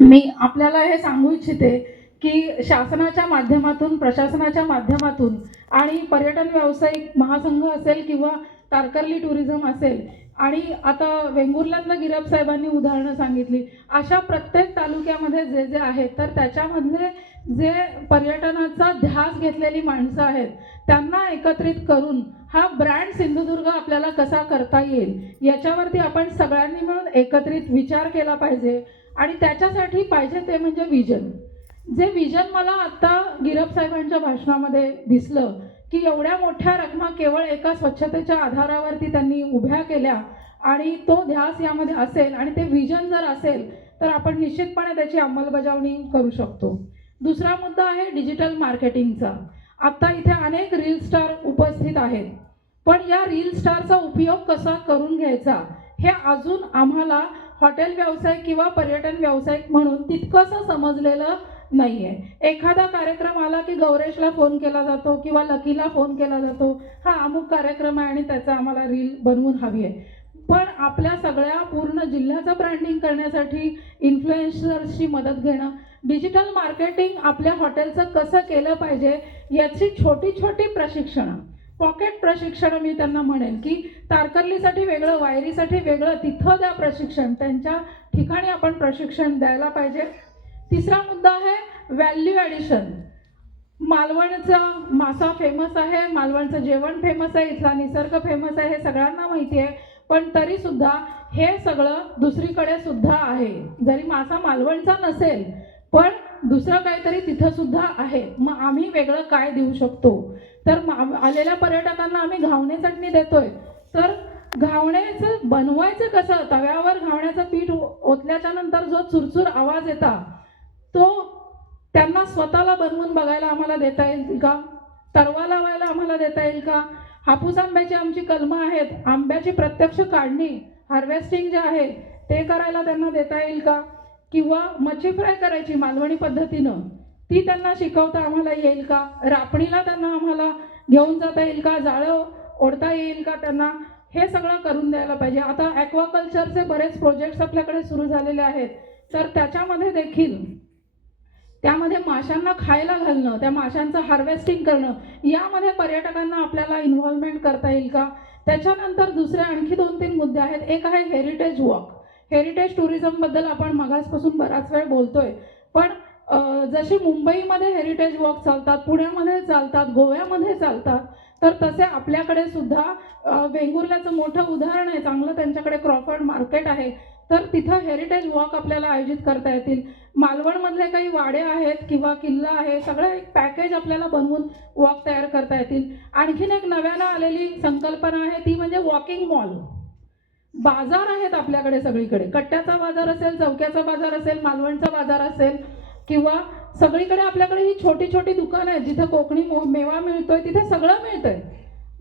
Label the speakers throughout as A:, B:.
A: मी आपल्याला हे सांगू इच्छिते की शासनाच्या माध्यमातून प्रशासनाच्या माध्यमातून आणि पर्यटन व्यावसायिक महासंघ असेल किंवा तारकर्ली टुरिझम असेल आणि आता वेंगुर्ल्यातलं गिरप साहेबांनी उदाहरणं सांगितली अशा प्रत्येक तालुक्यामध्ये जे जे आहेत तर त्याच्यामधले जे पर्यटनाचा ध्यास घेतलेली माणसं आहेत त्यांना एकत्रित करून हा ब्रँड सिंधुदुर्ग आपल्याला कसा करता येईल याच्यावरती आपण सगळ्यांनी मिळून एकत्रित विचार केला पाहिजे. आणि त्याच्यासाठी पाहिजे ते म्हणजे विजन जे विजन मला आत्ता गिरप साहेबांच्या भाषणामध्ये दिसलं की एवढ्या मोठ्या रकमा केवळ एका स्वच्छतेच्या आधारावरती त्यांनी उभ्या केल्या आणि तो ध्यास यामध्ये असेल आणि ते विजन जर असेल तर आपण निश्चितपणे त्याची अंमलबजावणी करू शकतो. दुसरा मुद्दा आहे डिजिटल मार्केटिंगचा आत्ता इथे अनेक रील स्टार उपस्थित आहेत. पण या रील स्टारचा उपयोग कसा करून घ्यायचा हे अजून आम्हाला हॉटेल व्यावसायिक किंवा पर्यटन व्यावसायिक म्हणून तितकंसं समजलेलं नाही आहे एखादा कार्यक्रम आला की गौरेशला फोन केला जातो किंवा लकीला फोन केला जातो. हा अमुक कार्यक्रम आहे आणि त्याचा आम्हाला रील बनवून हवी आहे. पण आपल्या सगळ्या पूर्ण जिल्ह्याचं ब्रँडिंग करण्यासाठी इन्फ्लुएन्सर्सची मदत घेणं डिजिटल मार्केटिंग आपल्या हॉटेलचं कसं केलं पाहिजे याची छोटी छोटी प्रशिक्षणं पॉकेट प्रशिक्षण मी त्यांना म्हणेन की तारकर्लीसाठी वेगळं वायरीसाठी वेगळं तिथं द्या प्रशिक्षण. त्यांच्या ठिकाणी आपण प्रशिक्षण द्यायला पाहिजे. तिसरा मुद्दा आहे व्हॅल्यू ॲडिशन मालवणचा मासा फेमस आहे मालवणचं जेवण फेमस आहे इथला निसर्ग फेमस आहे हे सगळ्यांना माहिती आहे. पण तरीसुद्धा हे सगळं दुसरीकडे सुद्धा आहे. जरी मासा मालवणचा नसेल पण दुसरं काहीतरी तिथं सुद्धा आहे. मग आम्ही वेगळं काय देऊ शकतो? तर आलेल्या पर्यटकांना आम्ही घावणे चटणी देतोय. तर घावण्याचं बनवायचं कसं? तव्यावर घावण्याचं पीठ ओ- ओतल्याच्या नंतर जो चुरचूर आवाज येता तो त्यांना स्वतःला बनवून बघायला आम्हाला देता येईल का? तरवा लावायला आम्हाला देता येईल का? हापूस आंब्याची आमची कलमं आहेत. आंब्याची प्रत्यक्ष काढणी हार्वेस्टिंग जे आहे ते करायला त्यांना देता येईल का? किंवा मच्छी फ्राय करायची मालवणी पद्धतीनं ती त्यांना शिकवता आम्हाला येईल का? रापणीला त्यांना आम्हाला घेऊन जाता येईल का? जाळं ओढता येईल का त्यांना? हे सगळं करून द्यायला पाहिजे. आता ॲक्वाकल्चरचे बरेच प्रोजेक्ट्स आपल्याकडे सुरू झालेले आहेत. तर त्याच्यामध्ये देखील त्यामध्ये माशांना खायला घालणं त्या माशांचं हार्वेस्टिंग करणं यामध्ये पर्यटकांना आपल्याला इन्व्हॉल्वमेंट करता येईल का? त्याच्यानंतर दुसरे आणखी दोन तीन मुद्दे आहेत. एक आहे हेरिटेज वॉक हेरिटेज टुरिझमबद्दल आपण मगासपासून बराच वेळ बोलतोय. पण जसे जशी मुंबईमध्ये हेरिटेज वॉक चालतात पुण्यामध्ये चालतात गोव्यामध्ये चालतात तर तसे आपल्याकडे सुद्धा वेंगुर्ल्याचं मोठं उदाहरण आहे. चांगलं त्यांच्याकडे क्रॉफर्ड मार्केट आहे. तर तिथं हेरिटेज वॉक आपल्याला आयोजित करता येतील. मालवणमधले काही वाडे आहेत किंवा किल्ला आहे सगळं एक पॅकेज आपल्याला बनवून वॉक तयार करता येतील. आणखीन एक नव्यानं आलेली संकल्पना आहे ती म्हणजे वॉकिंग मॉल बाजार आहेत आपल्याकडे सगळीकडे. कट्ट्याचा बाजार असेल चौक्याचा बाजार असेल मालवणचा बाजार असेल किंवा सगळीकडे आपल्याकडे ही छोटी छोटी दुकानं आहेत जिथं कोकणी मो- मेवा मिळतोय तिथे सगळं मिळतंय.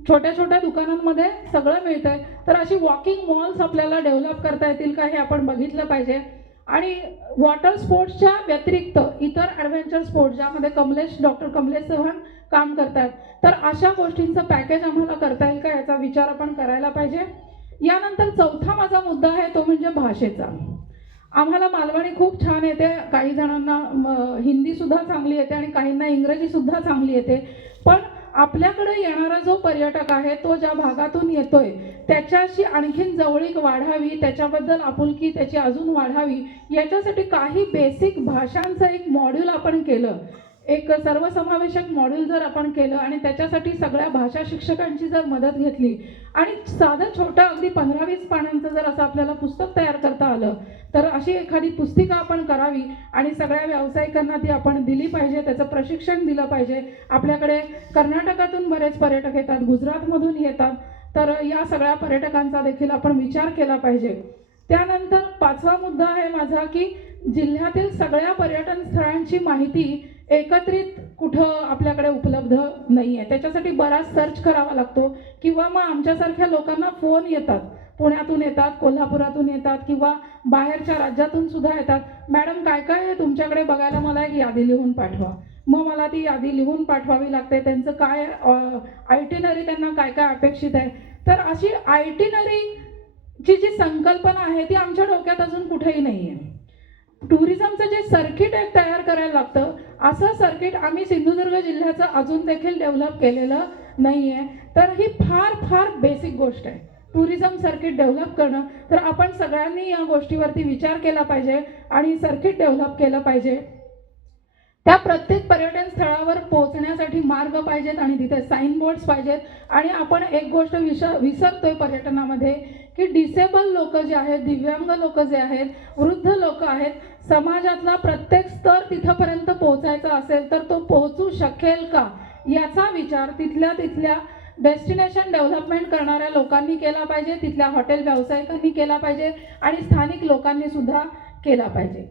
A: छोट्या छोट्या दुकानांमध्ये सगळं मिळतंय. तर अशी वॉकिंग मॉल्स आपल्याला डेव्हलप करता येतील का हे आपण बघितलं पाहिजे. आणि वॉटर स्पोर्ट्सच्या व्यतिरिक्त इतर ॲडव्हेंचर स्पोर्ट्स ज्यामध्ये कमलेश डॉक्टर कमलेश चव्हाण काम करतात तर अशा गोष्टींचं पॅकेज आम्हाला करता येईल का याचा विचार आपण करायला पाहिजे. यानंतर चौथा माझा मुद्दा आहे तो म्हणजे भाषेचा. आम्हाला मालवणी खूप छान येते काही जणांना हिंदीसुद्धा चांगली येते आणि काहींना इंग्रजीसुद्धा चांगली येते. पण आपल्याकडे येणारा जो पर्यटक आहे तो ज्या भागातून येतोय त्याच्याशी आणखीन जवळीक वाढावी त्याच्याबद्दल आपुलकी त्याची अजून वाढावी याच्यासाठी काही बेसिक भाषांचं एक मॉड्यूल आपण केलं. एक सर्वसमावेशक मॉड्यूल जर आपण केलं आणि त्याच्यासाठी सगळ्या भाषा शिक्षकांची जर मदत घेतली आणि साधं छोटं अगदी पंधरा वीस पानांचं जर असं आपल्याला पुस्तक तयार करता आलं तर अशी एखादी पुस्तिका आपण करावी आणि सगळ्या व्यावसायिकांना ती आपण दिली पाहिजे त्याचं प्रशिक्षण दिलं पाहिजे. आपल्याकडे कर्नाटकातून बरेच पर्यटक येतात गुजरातमधून येतात तर या सगळ्या पर्यटकांचा देखील आपण विचार केला पाहिजे. त्यानंतर पाचवा मुद्दा आहे माझा की जिल्ह्यातील सगळ्या पर्यटन स्थळांची माहिती एकत्रित कुठं आपल्याकडे उपलब्ध नाही आहे त्याच्यासाठी बराच सर्च करावा लागतो. किंवा मग आमच्यासारख्या लोकांना फोन येतात. पुण्यातून येतात कोल्हापुरातून येतात किंवा बाहेरच्या राज्यातून सुद्धा येतात. मॅडम काय काय आहे तुमच्याकडे? बघायला मला एक यादी लिहून पाठवा. मग मला ती यादी लिहून पाठवावी लागते. त्यांचं काय आयटिनरी त्यांना काय काय अपेक्षित आहे. तर अशी आयटिनरीची जी संकल्पना आहे ती आमच्या डोक्यात अजून कुठेही नाही आहे टुरिझमचं जे सर्किट एक तयार करायला लागतं असं सर्किट आम्ही सिंधुदुर्ग जिल्ह्याचं अजून देखील डेव्हलप केलेलं नाही आहे तर ही फार फार बेसिक गोष्ट आहे. टुरिझम सर्किट डेव्हलप करणं. तर आपण सगळ्यांनी या गोष्टीवरती विचार केला पाहिजे आणि सर्किट डेव्हलप केलं पाहिजे. त्या प्रत्येक पर्यटन स्थळावर पोहोचण्यासाठी मार्ग पाहिजेत आणि तिथे साईन बोर्ड्स पाहिजेत. आणि आपण एक गोष्ट विस विसरतोय पर्यटनामध्ये की डिसेबल लोक जे आहेत दिव्यांग लोक जे आहेत वृद्ध लोक आहेत समाजातला प्रत्येक स्तर तिथंपर्यंत पोहोचायचा असेल तर तो पोहोचू शकेल का? याचा विचार तिथल्या तिथल्या डेस्टिनेशन डेव्हलपमेंट करणाऱ्या लोकांनी केला पाहिजे तिथल्या हॉटेल व्यावसायिकांनी केला पाहिजे आणि स्थानिक लोकांनी सुद्धा केला पाहिजे.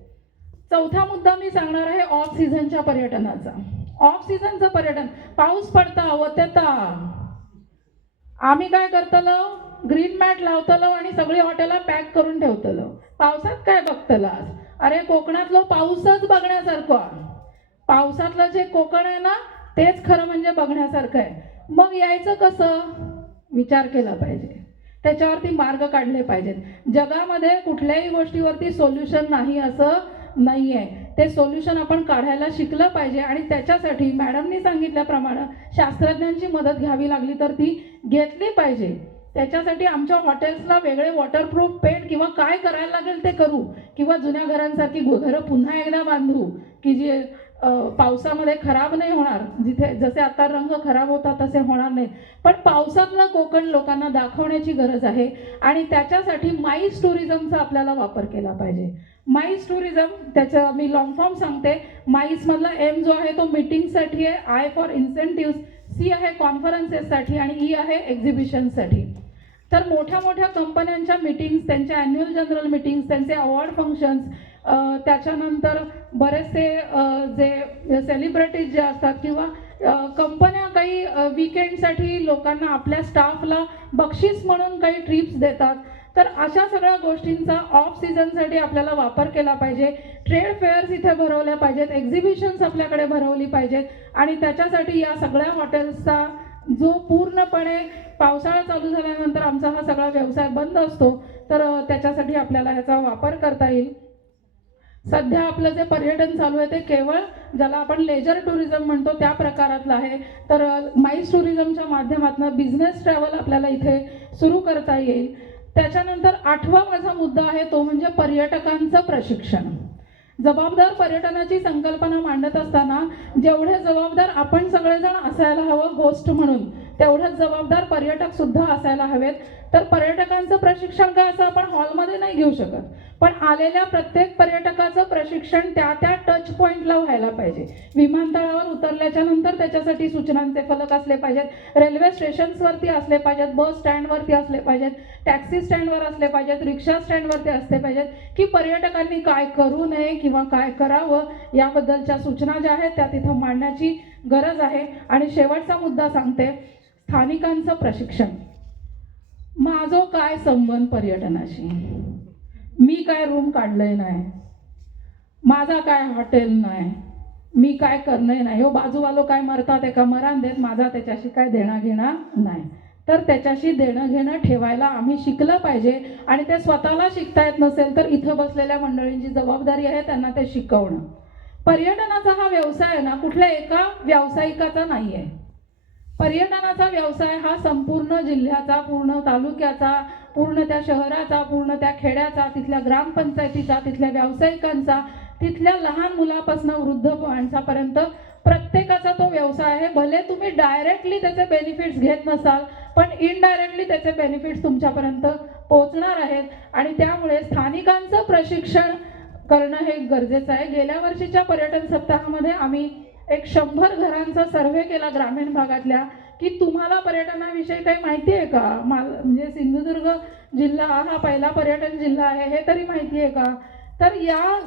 A: चौथा मुद्दा मी सांगणार आहे ऑफ सीझनच्या पर्यटनाचा. ऑफ सीझनचं पर्यटन पाऊस पडता वतेता आम्ही काय करतलो? ग्रीन मॅट लावतलो आणि सगळी हॉटेला पॅक करून ठेवतलो. पावसात काय बघतलास? अरे कोकणातलो पाऊसच बघण्यासारखं पावसातलं जे कोकण आहे ना तेच खरं म्हणजे बघण्यासारखं आहे. मग यायचं कसं? विचार केला पाहिजे. त्याच्यावरती मार्ग काढले पाहिजेत. जगामध्ये कुठल्याही गोष्टीवरती सोल्युशन नाही असं नाही आहे ते सोल्युशन आपण काढायला शिकलं पाहिजे आणि त्याच्यासाठी मॅडमनी सांगितल्याप्रमाणे शास्त्रज्ञांची मदत घ्यावी लागली तर ती घेतली पाहिजे. त्याच्यासाठी आमच्या हॉटेल्सला वेगळे वॉटरप्रूफ पेंट किंवा काय करायला लागेल ते करू. किंवा जुन्या घरांसारखी घरं पुन्हा एकदा बांधू की जे पावसामध्ये खराब नाही होणार. जिथे जसे आता रंग खराब होतात तसे होणार नाहीत पण पावसातलं कोकण लोकांना दाखवण्याची गरज आहे. आणि त्याच्यासाठी माईस टुरिझमचा आपल्याला वापर केला पाहिजे. माईस टुरिझम त्याचं मी लॉंग फॉर्म सांगते. माईसमधला एम जो आहे तो मीटिंगसाठी आहे. आय फॉर इन्सेंटिव्ह सी आहे कॉन्फरन्सेससाठी आणि ई आहे एक्झिबिशनसाठी तर मोठ्या मोठ्या कंपन्यांच्या मीटिंग्स त्यांच्या ॲन्युअल जनरल मीटिंग्स त्यांचे अवॉर्ड फंक्शन्स त्याच्यानंतर बरेचसे जे सेलिब्रिटीज जे असतात किंवा कंपन्या काही विकेंडसाठी लोकांना आपल्या स्टाफला बक्षीस म्हणून काही ट्रिप्स देतात. तर अशा सगळ्या गोष्टींचा ऑफ सीझनसाठी आपल्याला वापर केला पाहिजे. ट्रेड फेअर्स इथे भरवल्या पाहिजेत. एक्झिबिशन्स आपल्याकडे भरवली पाहिजेत. आणि त्याच्यासाठी या सगळ्या हॉटेल्सचा जो पूर्णपणे पावसाळा चालू झाल्यानंतर आमचा हा सगळा व्यवसाय बंद असतो तर त्याच्यासाठी आपल्याला ह्याचा वापर करता येईल. सध्या आपलं जे पर्यटन चालू आहे ते केवळ ज्याला आपण लेजर टुरिझम म्हणतो त्या प्रकारातलं आहे. तर माईस टुरिझमच्या माध्यमातून बिझनेस ट्रॅव्हल आपल्याला इथे सुरू करता येईल. त्याच्यानंतर आठवा माझा मुद्दा आहे तो म्हणजे पर्यटकांचं प्रशिक्षण. जबाबदार पर्यटनाची संकल्पना मांडत असताना जेवढे जबाबदार आपण सगळेजण असायला हवं होस्ट म्हणून तेवढेच जबाबदार पर्यटक सुद्धा असायला हवेत. तर पर्यटकांचं प्रशिक्षण काय असं? आपण हॉलमध्ये नाही घेऊ शकत. पण आलेल्या प्रत्येक पर्यटकाचं प्रशिक्षण त्या त्या टच पॉईंटला व्हायला पाहिजे. विमानतळावर उतरल्याच्या नंतर त्याच्यासाठी सूचनांचे फलक असले पाहिजेत. रेल्वे स्टेशन्सवरती असले पाहिजेत. बस स्टँडवरती असले पाहिजेत. टॅक्सी स्टँडवर असले पाहिजेत. रिक्षा स्टँडवरती असले पाहिजेत. की पर्यटकांनी काय करू नये किंवा काय करावं याबद्दलच्या सूचना ज्या आहेत त्या तिथं मांडण्याची गरज आहे. आणि शेवटचा मुद्दा सांगते. स्थानिकांचं प्रशिक्षण. माझो काय संबंध पर्यटनाशी? मी काय रूम काढलंय नाही? माझा काय हॉटेल नाही? मी काय करणं नाही? हो बाजूवालो काय मरतात एका मरान देत माझा त्याच्याशी काय देणं घेणं नाही. तर त्याच्याशी देणं घेणं ठेवायला आम्ही शिकलं पाहिजे आणि ते स्वतःला शिकता येत नसेल तर इथं बसलेल्या मंडळींची जबाबदारी आहे त्यांना ते शिकवणं. पर्यटनाचा हा व्यवसाय आहे ना कुठल्या एका व्यावसायिकाचा नाही आहे पर्यटनाचा व्यवसाय हा संपूर्ण जिल्ह्याचा पूर्ण तालुक्याचा पूर्ण त्या शहराचा पूर्ण त्या खेड्याचा तिथल्या ग्रामपंचायतीचा तिथल्या व्यावसायिकांचा तिथल्या लहान मुलापासून वृद्ध माणसापर्यंत प्रत्येकाचा तो व्यवसाय आहे. भले तुम्ही डायरेक्टली त्याचे बेनिफिट्स घेत नसाल पण इनडायरेक्टली त्याचे बेनिफिट्स तुमच्यापर्यंत पोहोचणार आहेत. आणि त्यामुळे स्थानिकांचं प्रशिक्षण करणं हे गरजेचं आहे. गेल्या वर्षीच्या पर्यटन सप्ताहामध्ये आम्ही एक शंभर घरांचा सर्वे केला ग्रामीण भागातल्या की तुम्हाला पर्यटनाविषयी काही माहिती आहे का? माल म्हणजे सिंधुदुर्ग जिल्हा हा पहिला पर्यटन जिल्हा आहे हे तरी माहिती आहे का? तर या